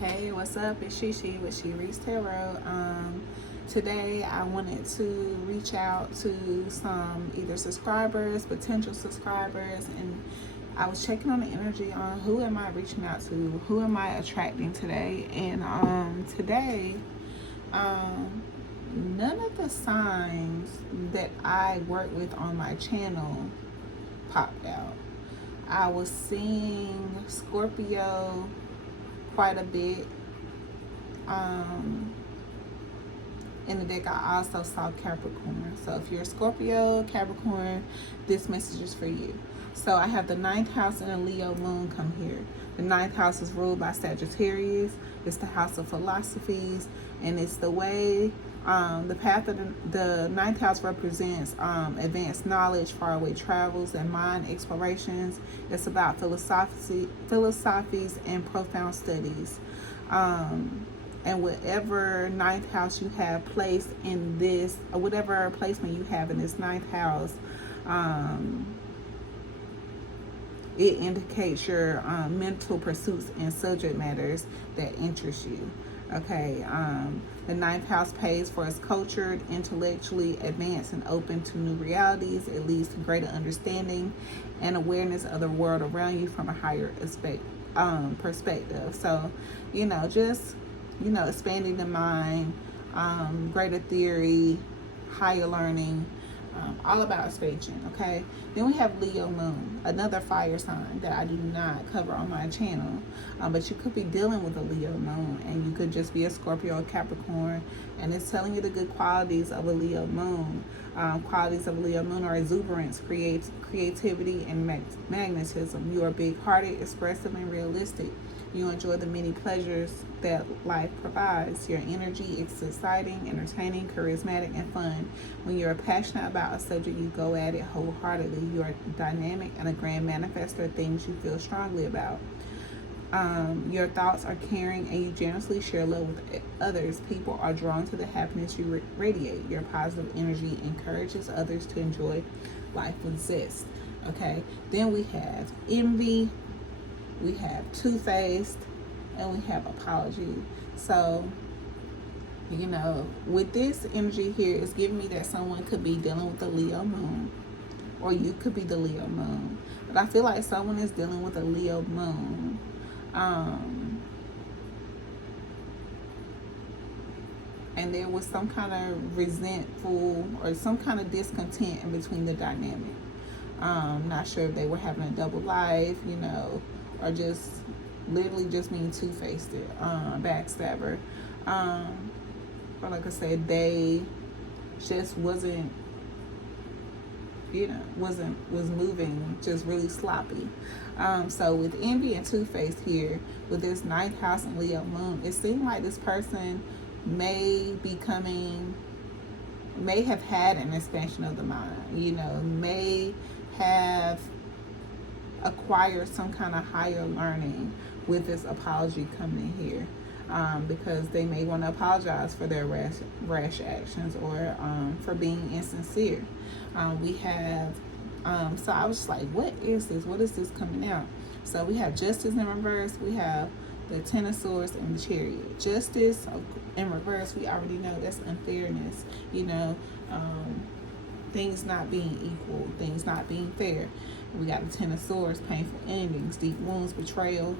Hey, what's up? It's Shishi with She Reads Tarot. Today I wanted to reach out to some either subscribers, potential subscribers, and I was checking on the energy on who am I reaching out to, who am I attracting today, and today, none of the signs that I work with on my channel popped out. I was seeing Scorpio quite a bit. In the deck, I also saw Capricorn. So if you're a Scorpio, Capricorn, this message is for you. So I have the 9th house and a Leo moon come here. The 9th house is ruled by Sagittarius. It's the house of philosophies, and it's the way, the path of the 9th house represents advanced knowledge, faraway travels, and mind explorations. It's about philosophies and profound studies. And whatever 9th house you have placed in this, or whatever placement you have in this 9th house, it indicates your mental pursuits and subject matters that interest you. Okay, the 9th house pays for its cultured, intellectually advanced, and open to new realities. It leads to greater understanding and awareness of the world around you from a higher perspective. So, just expanding the mind, greater theory, higher learning, all about expansion, okay? Then we have Leo moon, another fire sign that I do not cover on my channel, but you could be dealing with a Leo moon, and you could just be a Scorpio or Capricorn, and it's telling you the good qualities of a Leo moon. Qualities of a Leo moon are exuberance, creativity, and magnetism. You are big-hearted, expressive, and realistic. You enjoy the many pleasures that life provides. Your energy is exciting, entertaining, charismatic, and fun. When you're passionate about a subject, you go at it wholeheartedly. You are dynamic and a grand manifester of things you feel strongly about. Your thoughts are caring, and you generously share love with others. People are drawn to the happiness you radiate. Your positive energy encourages others to enjoy life with zest. Okay, then we have envy, we have two-faced, and we have apology. So, with this energy here, it's giving me that someone could be dealing with the Leo moon, or you could be the Leo moon. But I feel like someone is dealing with a Leo moon. And there was some kind of resentful or some kind of discontent in between the dynamic. Not sure if they were having a double life, or just literally just being two-faced, backstabber. Or like I said, they just wasn't was moving just really sloppy. So with envy and two-faced here, with this 9th house and Leo moon, it seemed like this person may have had an expansion of the mind, may have acquired some kind of higher learning with this apology coming in here, because they may want to apologize for their rash actions, or for being insincere. We have so I was just like, what is this? What is this coming out? So we have Justice in reverse, we have the 10 of Swords, and the Chariot. Justice in reverse, we already know that's unfairness, things not being equal, things not being fair. We got the 10 of Swords, painful endings, deep wounds, betrayal,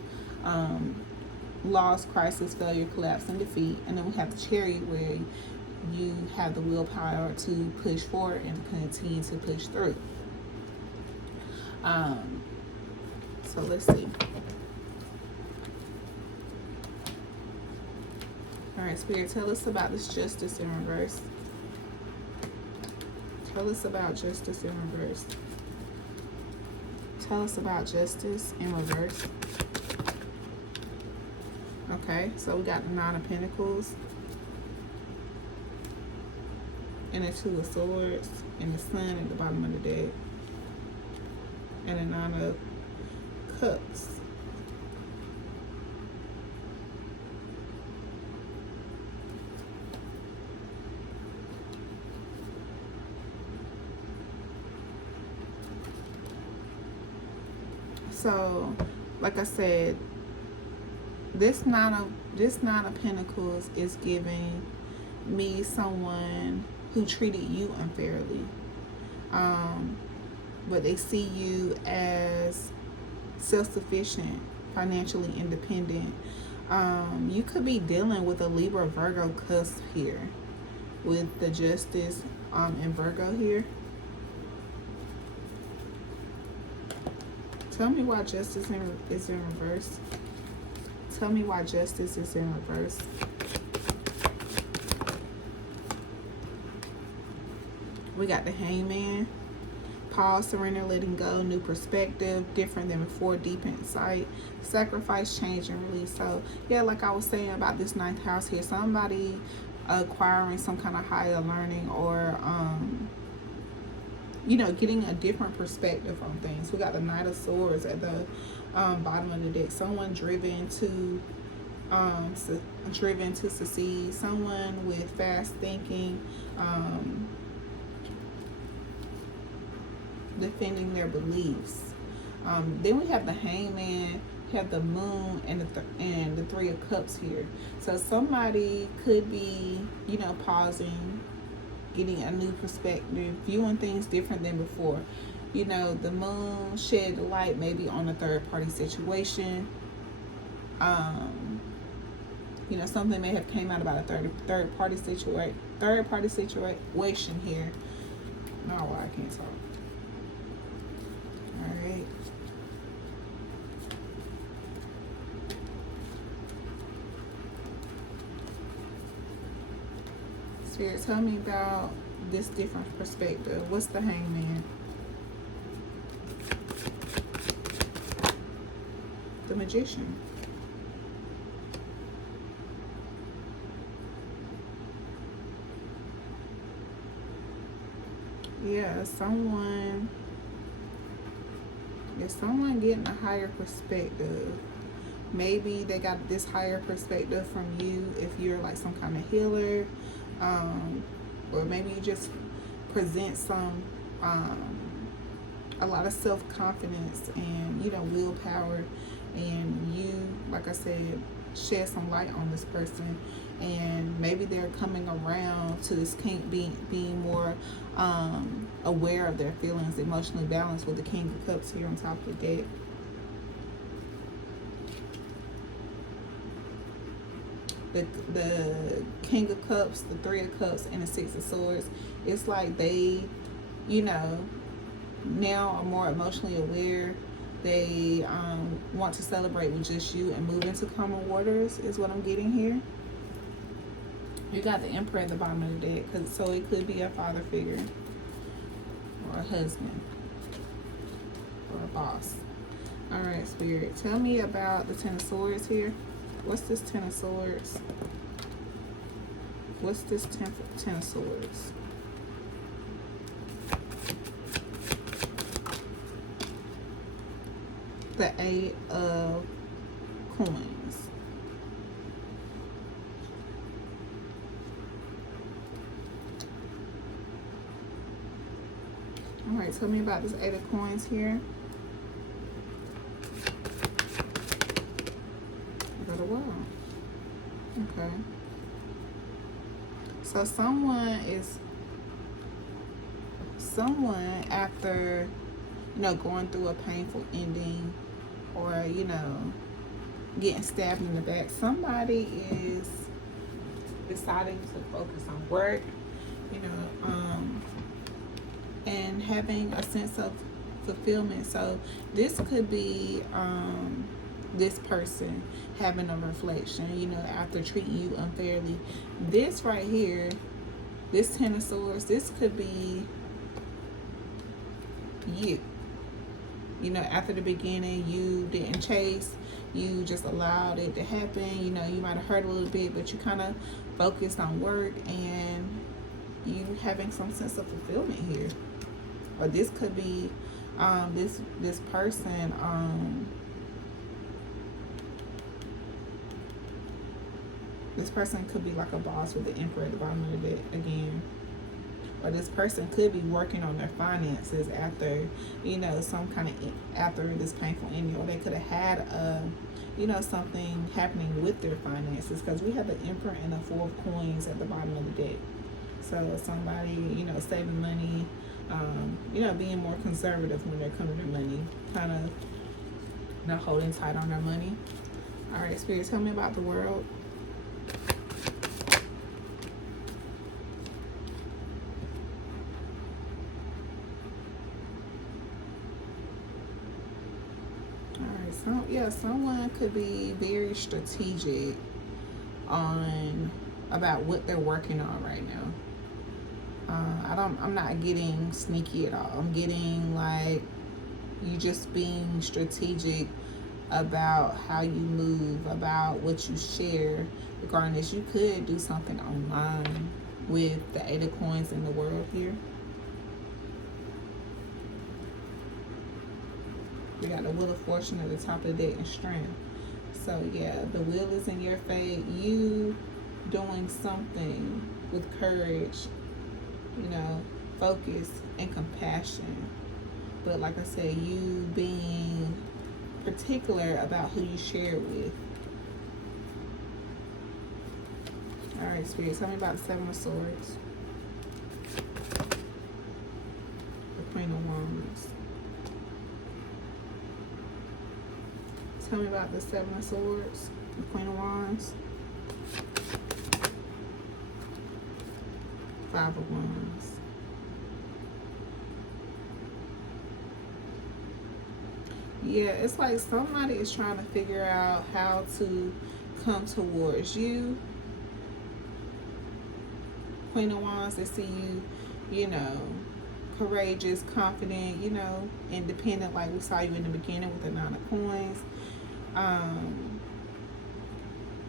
loss, crisis, failure, collapse, and defeat. And then we have the Chariot, where you have the willpower to push forward and continue to push through. So let's see. All right, Spirit, tell us about this Justice in reverse. Tell us about Justice in reverse. Tell us about Justice in reverse. Okay, so we got the 9 of Pentacles, and the 2 of Swords, and the Sun at the bottom of the deck, and the 9 of Cups. So, like I said, This nine of Pentacles is giving me someone who treated you unfairly, but they see you as self-sufficient, financially independent. You could be dealing with a Libra Virgo cusp here with the Justice and Virgo here. Tell me why Justice is in reverse. Tell me why Justice is in reverse. We got the Hangman. Pause, surrender, letting go, new perspective, different than before, deep insight, sacrifice, change, and release. So, yeah, like I was saying about this 9th house here, somebody acquiring some kind of higher learning or, you know, getting a different perspective on things. We got the Knight of Swords at the bottom of the deck. Someone driven to succeed. Someone with fast thinking, defending their beliefs. Then we have the Hangman, have the Moon, and the Three of Cups here. So somebody could be, you know, pausing, getting a new perspective, viewing things different than before. You know, the Moon shed light maybe on a third-party situation. You know, something may have came out about a third-party situation here. No, I can't talk. All right. Spirit, tell me about this different perspective. What's the Hangman? The Magician. Yeah, someone getting a higher perspective. Maybe they got this higher perspective from you if you're like some kind of healer, or maybe you just present some a lot of self-confidence and, you know, willpower, and you, like I said, shed some light on this person, and maybe they're coming around to this king, being more aware of their feelings, emotionally balanced, with the King of Cups here on top of the deck. The King of Cups, the Three of Cups, and the Six of Swords. It's like they, you know, now are more emotionally aware. They want to celebrate with just you and move into calmer waters, is what I'm getting here. You got the Emperor at the bottom of the deck, so it could be a father figure or a husband or a boss. All right, Spirit, tell me about the Ten of Swords here. What's this Ten of Swords? What's this Ten of Swords? The Eight of Coins. All right, tell me about this Eight of Coins here. Got a Wow. Okay. So someone after, you know, going through a painful ending, or, you know, getting stabbed in the back, somebody is deciding to focus on work, you know, and having a sense of fulfillment. So this could be this person having a reflection, you know, after treating you unfairly. This right here, this Ten of Swords, this could be you. You know, after the beginning, you didn't chase, you just allowed it to happen. You know, you might have hurt a little bit, but you kind of focused on work, and you having some sense of fulfillment here. Or this could be this person this person could be like a boss with the Emperor at the bottom of the deck again. or this person could be working on their finances after, you know, some kind of, after this painful ending, or they could have had a, you know, something happening with their finances, because we have the Emperor and the Four of Coins at the bottom of the deck. So somebody, you know, saving money, you know, being more conservative when they're coming to money, kind of not holding tight on their money. All right, Spirit, tell me about the World. Yeah, someone could be very strategic on about what they're working on right now. I'm not getting sneaky at all. I'm getting like you just being strategic about how you move, about what you share regarding this. You could do something online with the Eight of Coins in the World here. We got the Wheel of Fortune at the top of the deck and Strength. So yeah, the wheel is in your fate. You doing something with courage, you know, focus and compassion. But like I said, you being particular about who you share with. All right, Spirit, tell me about the Seven of Swords. The Queen of Wands. Tell me about the Seven of Swords, the Queen of Wands, Five of Wands. Yeah, it's like somebody is trying to figure out how to come towards you. Queen of Wands, they see you, you know, courageous, confident, you know, independent, like we saw you in the beginning with the Nine of Coins.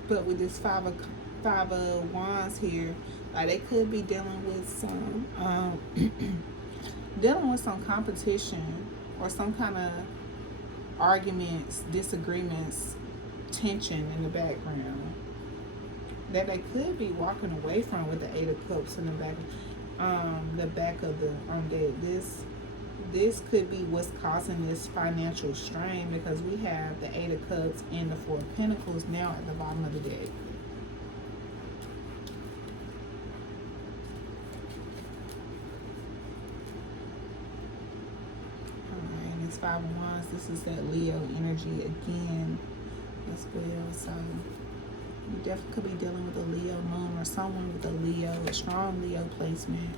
But with this five of Wands here, like they could be dealing with some dealing with some competition or some kind of arguments, disagreements, tension in the background that they could be walking away from with the Eight of Cups in the back of the deck. This could be what's causing this financial strain, because we have the Eight of Cups and the Four of Pentacles now at the bottom of the deck. Alright, and it's Five of Wands. This is that Leo energy again as well. So you definitely could be dealing with a Leo moon or someone with a Leo, a strong Leo placement.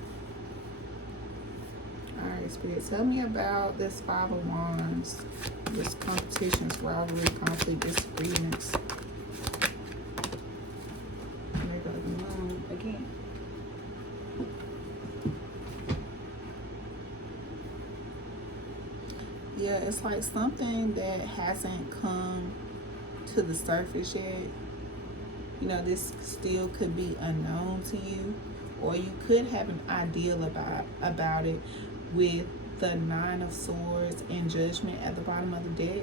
Alright, Spirit, tell me about this Five of Wands, this competitions, rivalry, conflict, disagreements. There goes the moon again. Yeah, it's like something that hasn't come to the surface yet. You know, this still could be unknown to you, or you could have an ideal about it with the Nine of Swords and Judgment at the bottom of the deck.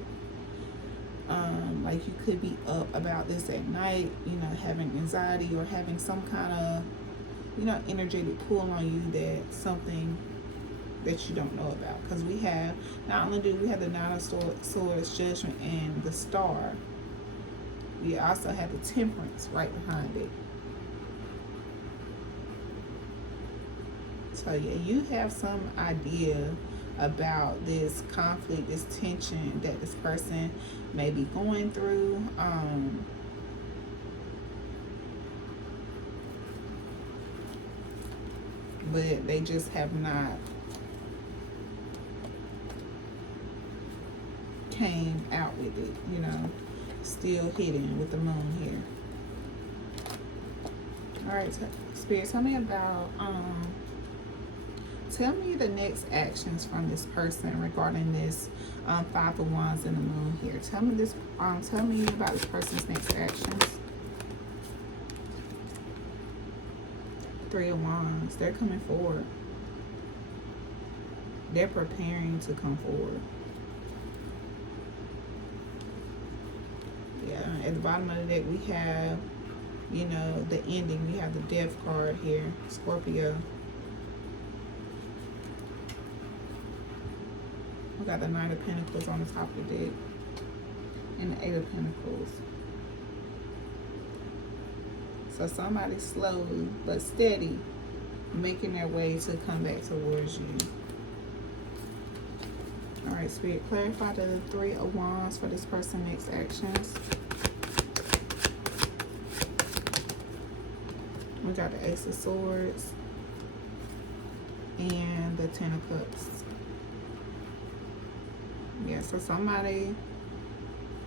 Like you could be up about this at night, you know, having anxiety or having some kind of, you know, energetic pull on you, that something that you don't know about. Because we have, not only do we have the Nine of Swords, Judgment, and the Star, we also have the Temperance right behind it. So yeah, you have some idea about this conflict, this tension that this person may be going through. But they just have not came out with it, you know, still hidden with the moon here. All right, Spirit, tell me about tell me the next actions from this person regarding this Five of Wands and the moon here. Tell me this. Tell me about this person's next actions. Three of Wands. They're coming forward. They're preparing to come forward. Yeah. At the bottom of the deck, we have, you know, the ending. We have the Death card here, Scorpio. got the Knight of Pentacles on the top of the deck. And the Eight of Pentacles. So somebody slowly but steady making their way to come back towards you. Alright, Spirit, clarify the Three of Wands for this person's next actions. We got the Ace of Swords and the Ten of Cups. Yeah, so somebody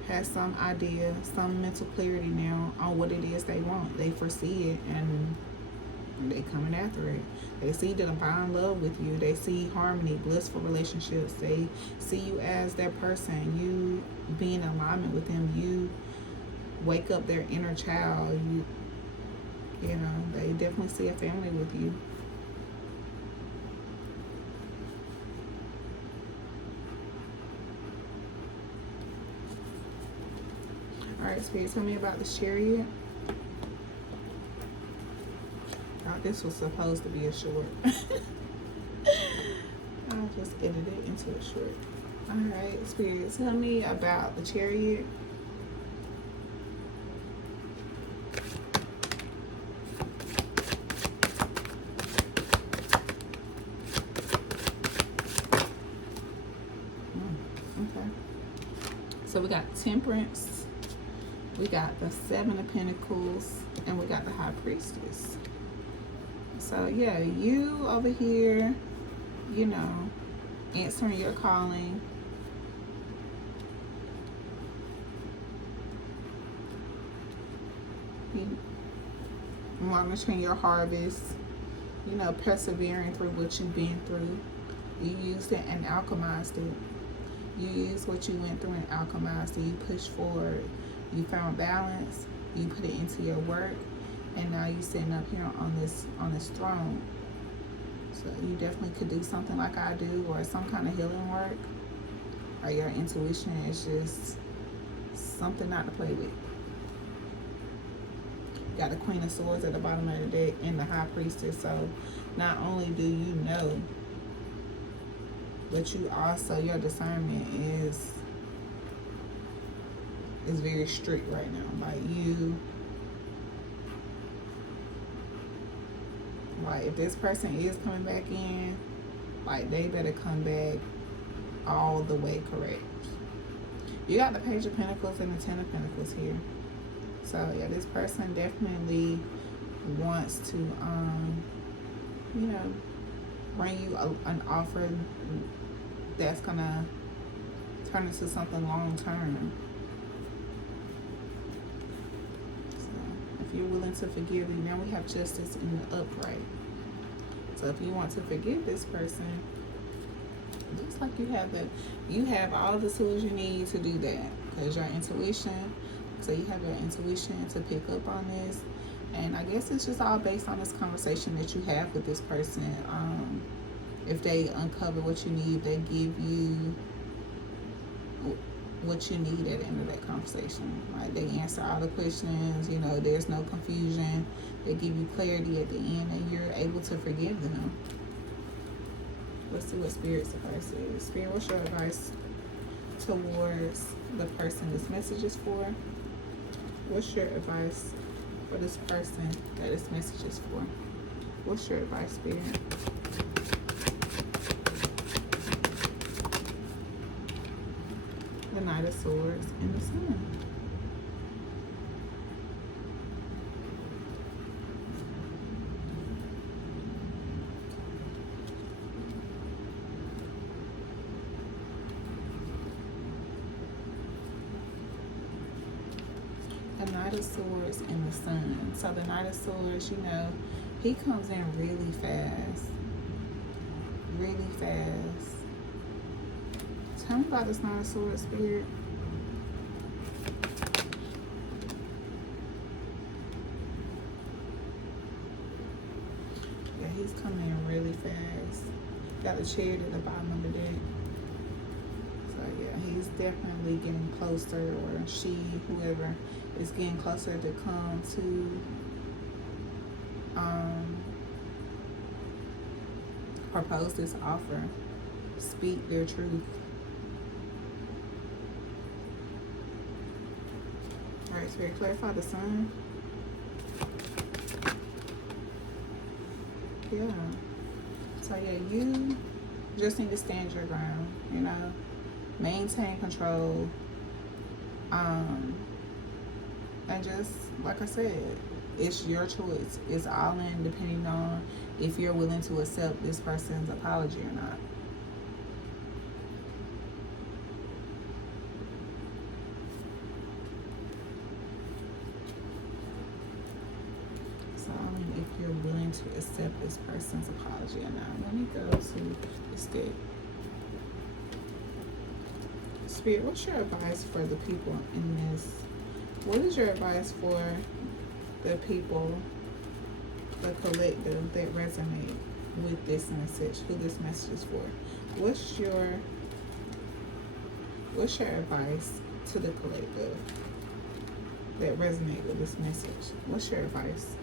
has some idea, some mental clarity now on what it is they want. They foresee it and they coming after it. They see the divine love with you. They see harmony, blissful relationships. They see you as their person. You be in alignment with them. You wake up their inner child. You know, they definitely see a family with you. Alright, Spirit, tell me about the Chariot. Oh, this was supposed to be a short. I'll just edit it into a short. Alright, Spirit, tell me about the Chariot. Okay. So we got Temperance. We got the Seven of Pentacles, and we got the High Priestess. So yeah, you over here, you know, answering your calling. You monitoring your harvest, you know, persevering through what you've been through. You used it and alchemized it. You used what you went through and alchemized it. You pushed forward. You found balance, you put it into your work, and now you're sitting up here on this throne. So you definitely could do something like I do, or some kind of healing work, or your intuition is just something not to play with. You got the Queen of Swords at the bottom of the deck and the High Priestess. So not only do you know, but you also, your discernment is very strict right now. Like if this person is coming back in, like they better come back all the way correct. You got the Page of Pentacles and the Ten of Pentacles here. So yeah, this person definitely wants to you know, bring you an offer that's gonna turn into something long term. If you're willing to forgive, and now we have Justice in the upright. So if you want to forgive this person, it looks like you have all the tools you need to do that, because your intuition. So you have your intuition to pick up on this, and I guess it's just all based on this conversation that you have with this person. If they uncover what you need, they give you what you need at the end of that conversation. Like they answer all the questions, you know, there's no confusion. They give you clarity at the end, and you're able to forgive them. Let's see what Spirit's advice is. Spirit, what's your advice towards the person this message is for? What's your advice for this person that this message is for? What's your advice, Spirit? The Knight of Swords and the Sun. The Knight of Swords and the Sun. So the Knight of Swords, you know, he comes in really fast. Really fast. Tell me about this Knight of Swords, Spirit. Yeah, he's coming in really fast. Got a Chariot at the bottom of the deck. So yeah, he's definitely getting closer, or she, whoever, is getting closer to come to propose this offer. Speak their truth. right, Spirit, clarify the sun. Yeah. So yeah, you just need to stand your ground, you know, maintain control, and just like I said, it's your choice. It's all in depending on if you're willing to accept this person's apology or not. So if you're willing to accept this person's apology or not. Let me go to this deck. Spirit, what's your advice for the people in this? What is your advice for the people, the collective that resonate with this message, who this message is for? What's your advice to the collective that resonate with this message? What's your advice?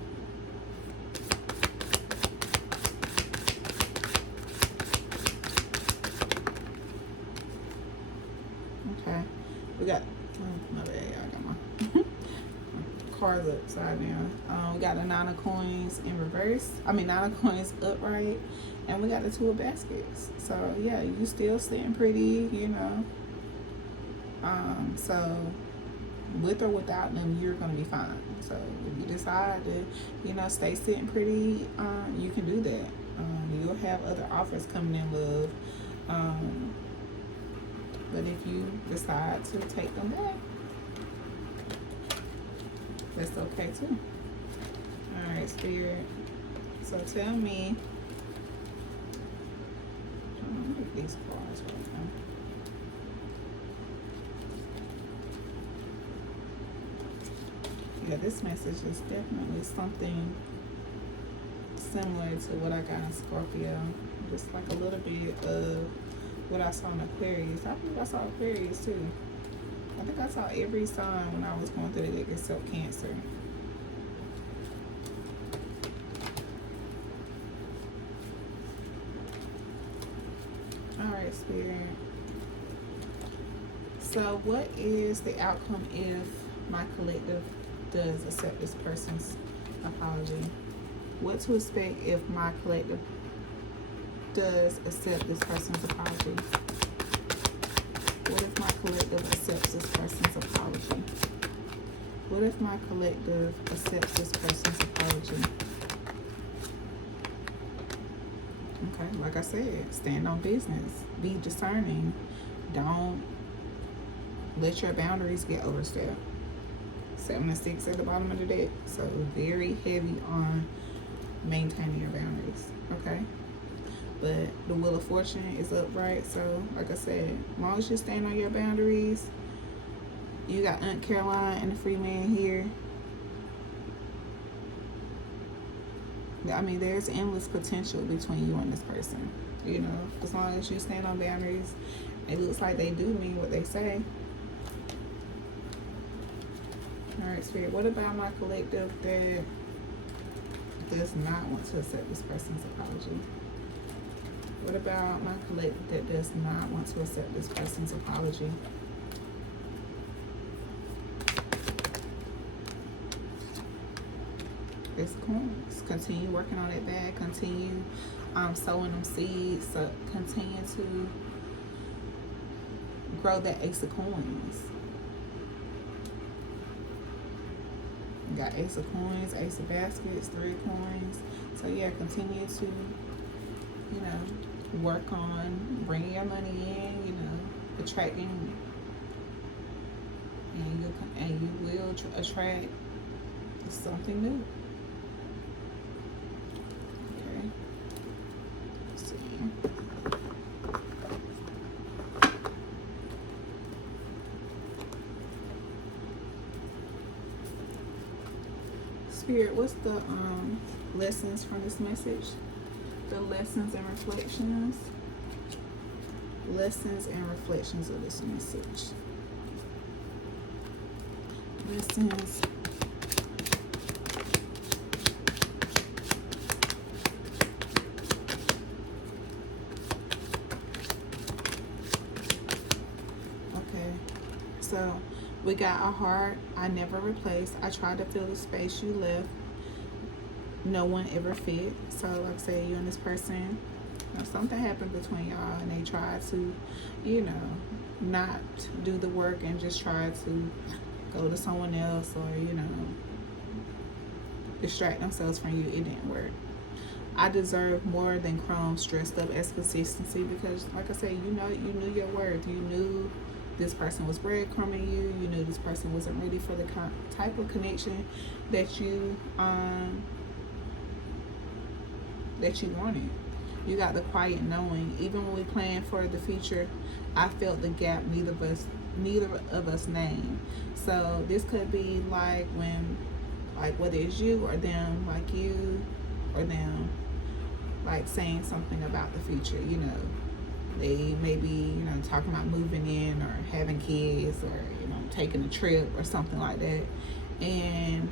Okay, we got, oh, my bad, y'all, I got my cards upside down. We got the 9 of coins in reverse. I mean, 9 of coins upright, and we got the 2 of baskets. So yeah, you still sitting pretty, you know. So with or without them, you're gonna be fine. So if you decide to, you know, stay sitting pretty, you can do that. You'll have other offers coming in, love. But if you decide to take them back, that's okay too. All right, Spirit. So tell me, look at these cards right now. Yeah, this message is definitely something similar to what I got in Scorpio. Just like a little bit of what I saw in Aquarius. I believe I saw Aquarius too. I think I saw every sign when I was going through the deck except Cancer. Alright, Spirit. So what is the outcome if my collective does accept this person's apology? What to expect if my collective does accept this person's apology? What if my collective accepts this person's apology? What if my collective accepts this person's apology? Okay, like I said, stand on business. Be discerning. Don't let your boundaries get overstepped. 7 of 6 at the bottom of the deck. So very heavy on maintaining your boundaries. Okay? But the Wheel of Fortune is upright. So like I said, as long as you stand on your boundaries, you got Aunt Caroline and the free man here. I mean, there's endless potential between you and this person. You know, as long as you stand on boundaries, it looks like they do mean what they say. Alright, Spirit, what about my collective that does not want to accept this person's apology? What about my collective that does not want to accept this person's apology? It's coins. Continue working on that bag. Continue sowing them seeds. So continue to grow that Ace of Coins. You got Ace of Coins, Ace of Baskets, 3 of Coins. So yeah, continue to, you know, work on bringing your money in, you know, attracting, and you will attract something new. Okay. Let's see. Spirit, what's the lessons from this message? The lessons and reflections. Lessons and reflections of this message. Lessons. Okay. So We got a heart. I never replaced. I tried to fill the space you left. No one ever fit. So like I said, you and this person, something happened between y'all and they tried to, not do the work and just try to go to someone else, or distract themselves from you. It didn't work. I deserve more than crumbs dressed up as consistency, because like I said, you knew your worth. You knew this person was breadcrumbing you. You knew this person wasn't ready for the type of connection that you wanted. You got the quiet knowing. Even when we planned for the future, I felt the gap neither of us named. So this could be like when, like whether it's you or them, like you or them, like saying something about the future. They may be, talking about moving in or having kids, or taking a trip or something like that. And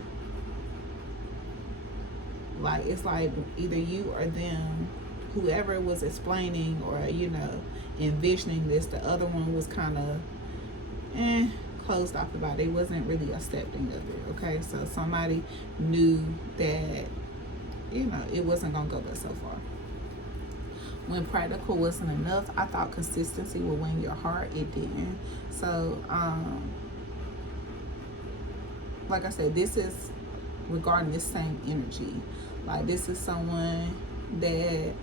like it's like either you or them, whoever was explaining or envisioning this, the other one was kind of closed off about it. They wasn't really accepting of it. Okay, so somebody knew that it wasn't gonna go but so far. When practical wasn't enough, I thought consistency would win your heart. It didn't. So like I said, this is regarding this same energy. Like this is someone that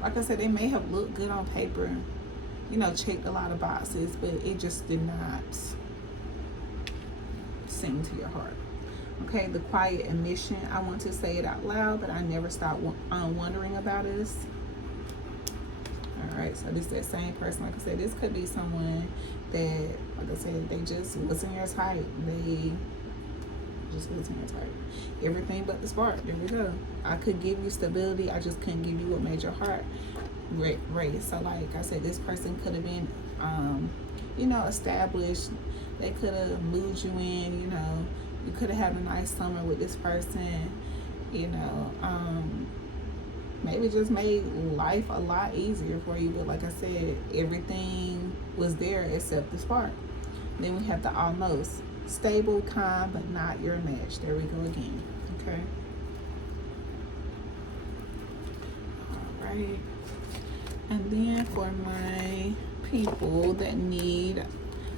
like I said, they may have looked good on paper, checked a lot of boxes, but it just did not sing to your heart. Okay, the quiet admission. I want to say it out loud, but I never stopped wondering about us. All right, so this is that same person. Like I said, this could be someone that, like I said, they just wasn't your type. They just wasn't your type. Everything but the spark. There we go. I could give you stability. I just couldn't give you what made your heart race. So like I said, this person could have been, established. They could have moved you in. You could have had a nice summer with this person. Maybe just made life a lot easier for you. But like I said, everything was there except the spark. Then we have the almost. Stable, calm, but not your match. There we go again. Okay. All right. And then for my people that need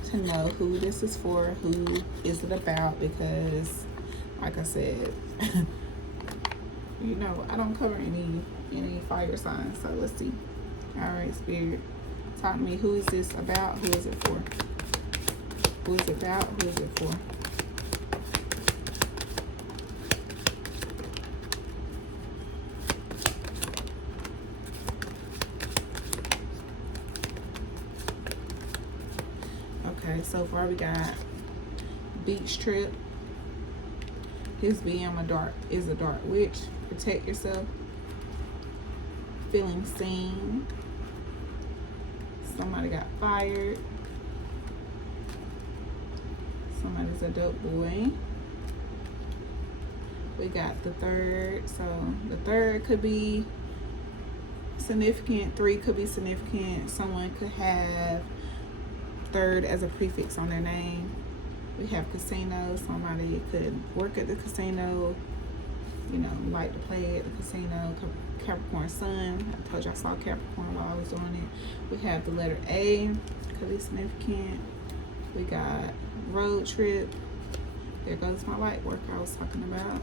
to know who this is for, who is it about, because like I said, I don't cover any fire signs. So let's see. All right, Spirit, talk to me. Who is this about? Who is it for? Who is it about? Who is it for? Okay, so far we got beach trip. His BM is a dark witch. Protect yourself. Feeling seen. Somebody got fired. Somebody's a dope boy. We got the third. So the third could be significant. 3 could be significant. Someone could have third as a prefix on their name. We have casino. Somebody could work at the casino, like to play at the casino. Capricorn sun. I told you I saw Capricorn while I was doing it. We have the letter A. Could be significant. We got road trip. There goes my light work I was talking about.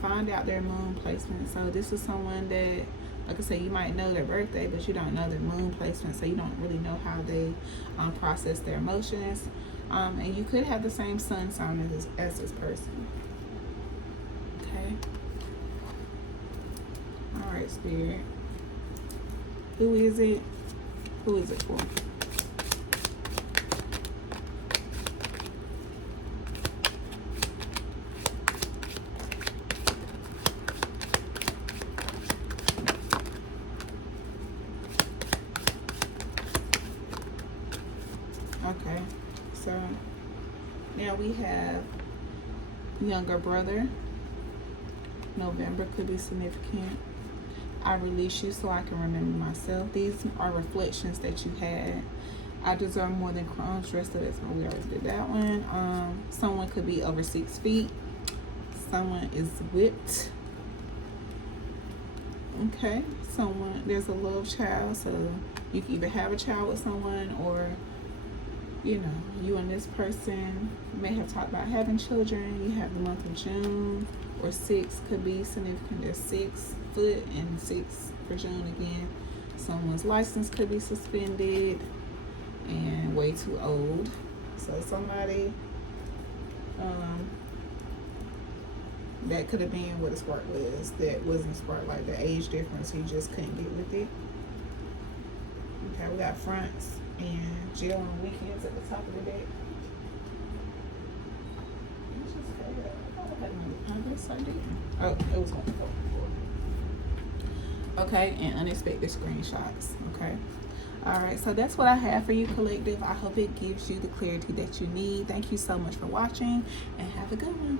Find out their moon placement. So this is someone that, like I said, you might know their birthday, but you don't know their moon placement, so you don't really know how they process their emotions. And you could have the same sun sign as this person. Okay. All right, Spirit. Who is it? Who is it for? Okay, so now we have younger brother. November could be significant. I release you so I can remember myself. These are reflections that you had. I deserve more than crumbs. Rest of that's we already did that one. Someone could be over 6 feet. Someone is whipped. Okay, someone, there's a love child, so you can either have a child with someone, or you know, you and this person may have talked about having children. You have the month of June, or 6 could be significant. There's 6 foot and 6 for June again. Someone's license could be suspended and way too old. So somebody that could have been what the spark was, that wasn't spark, like the age difference, you just couldn't get with it. Okay, we got fronts and jail on weekends at the top of the deck. I guess I did. Oh, it was going to go before. Okay, and unexpected screenshots. Okay. All right, so that's what I have for you, collective. I hope it gives you the clarity that you need. Thank you so much for watching, and have a good one.